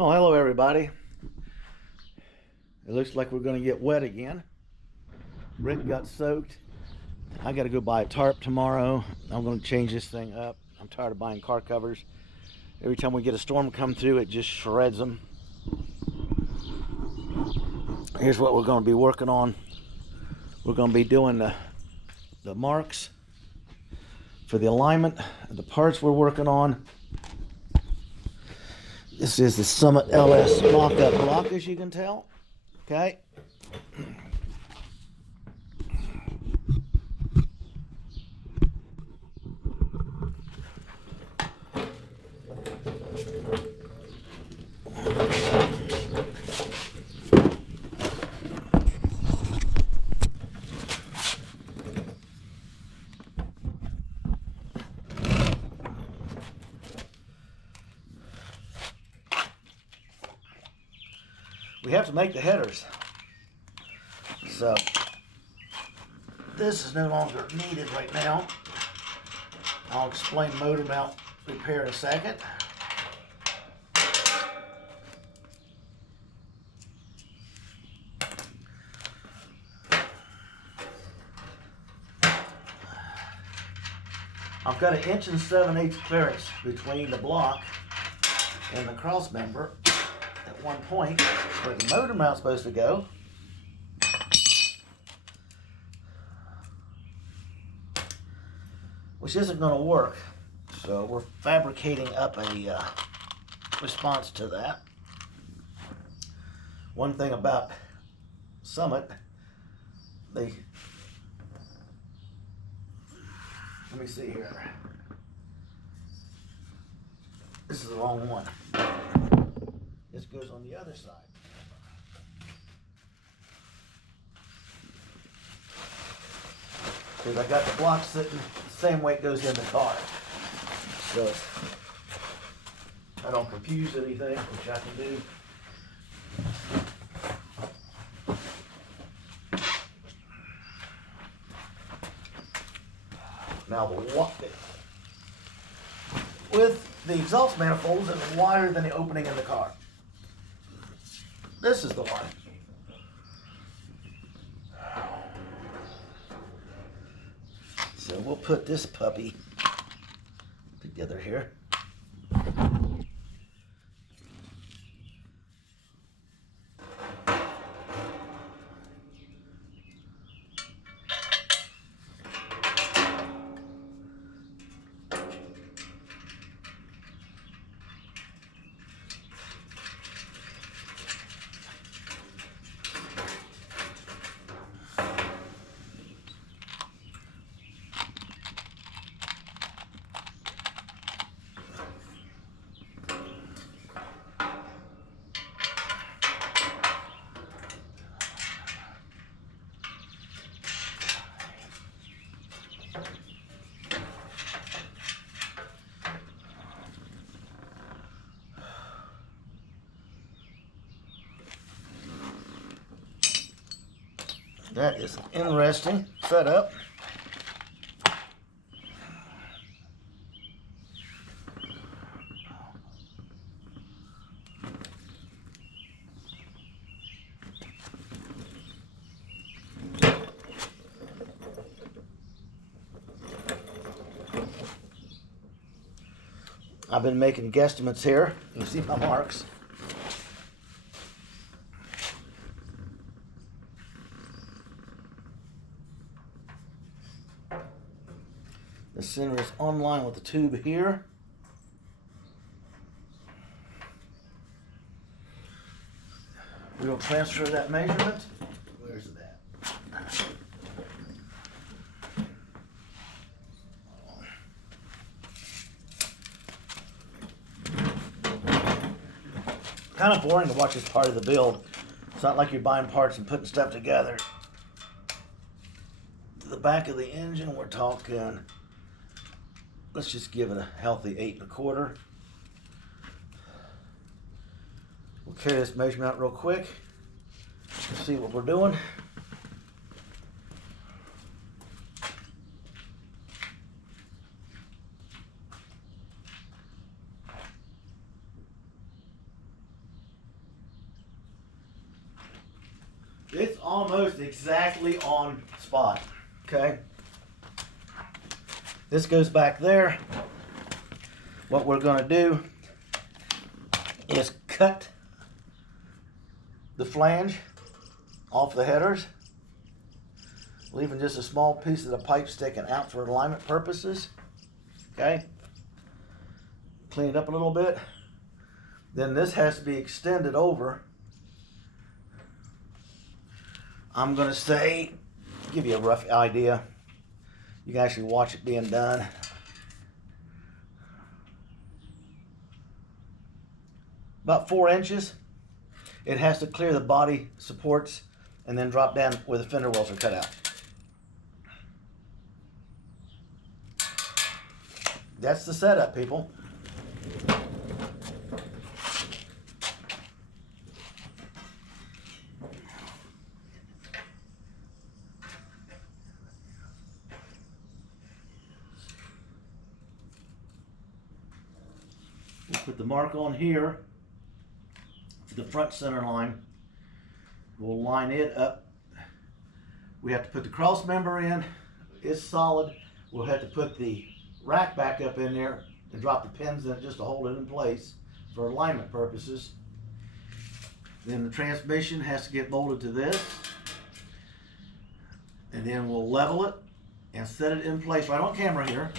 Oh, hello everybody. It looks like we're going to get wet again. Rick got soaked. I got to go buy a tarp tomorrow. I'm going to change this thing up. I'm tired of buying car covers. Every time we get a storm come through, it just shreds them. Here's what we're going to be working on. We're going to be doing the marks for the alignment of the parts we're working on. This is the Summit LS mock-up block, as you can tell. Okay. We have to make the headers. So this is no longer needed right now. I'll explain motor mount repair in a second. I've got an 1 7/8" clearance between the block and the cross member at one point where the motor mount's supposed to go. Which isn't going to work. So we're fabricating up a response to that. One thing about Summit, let me see here. This is the wrong one. This goes on the other side. Because I got the block sitting the same way it goes in the car. So I don't confuse anything, which I can do. Now with the exhaust manifolds, it's wider than the opening in the car. This is the one. So we'll put this puppy together here. That is an interesting setup. I've been making guesstimates here. You see my marks. The center is on line with the tube here. We will transfer that measurement. Where's it at? Kind of boring to watch this part of the build. It's not like you're buying parts and putting stuff together. To the back of the engine, we're talking, let's just give it a healthy 8 1/4. We'll carry this measurement out real quick. See what we're doing. It's almost exactly on spot, okay? This goes back there. What we're gonna do is cut the flange off the headers, leaving just a small piece of the pipe sticking out for alignment purposes, okay? Clean it up a little bit. Then this has to be extended over. I'm gonna say, give you a rough idea. You can actually watch it being done. About 4 inches. It has to clear the body supports and then drop down where the fender wells are cut out. That's the setup, people. We'll put the mark on here to the front center line. We'll line it up. We have to put the cross member in. It's solid. We'll have to put the rack back up in there and drop the pins in it just to hold it in place for alignment purposes. Then the transmission has to get bolted to this. And then we'll level it and set it in place right on camera here.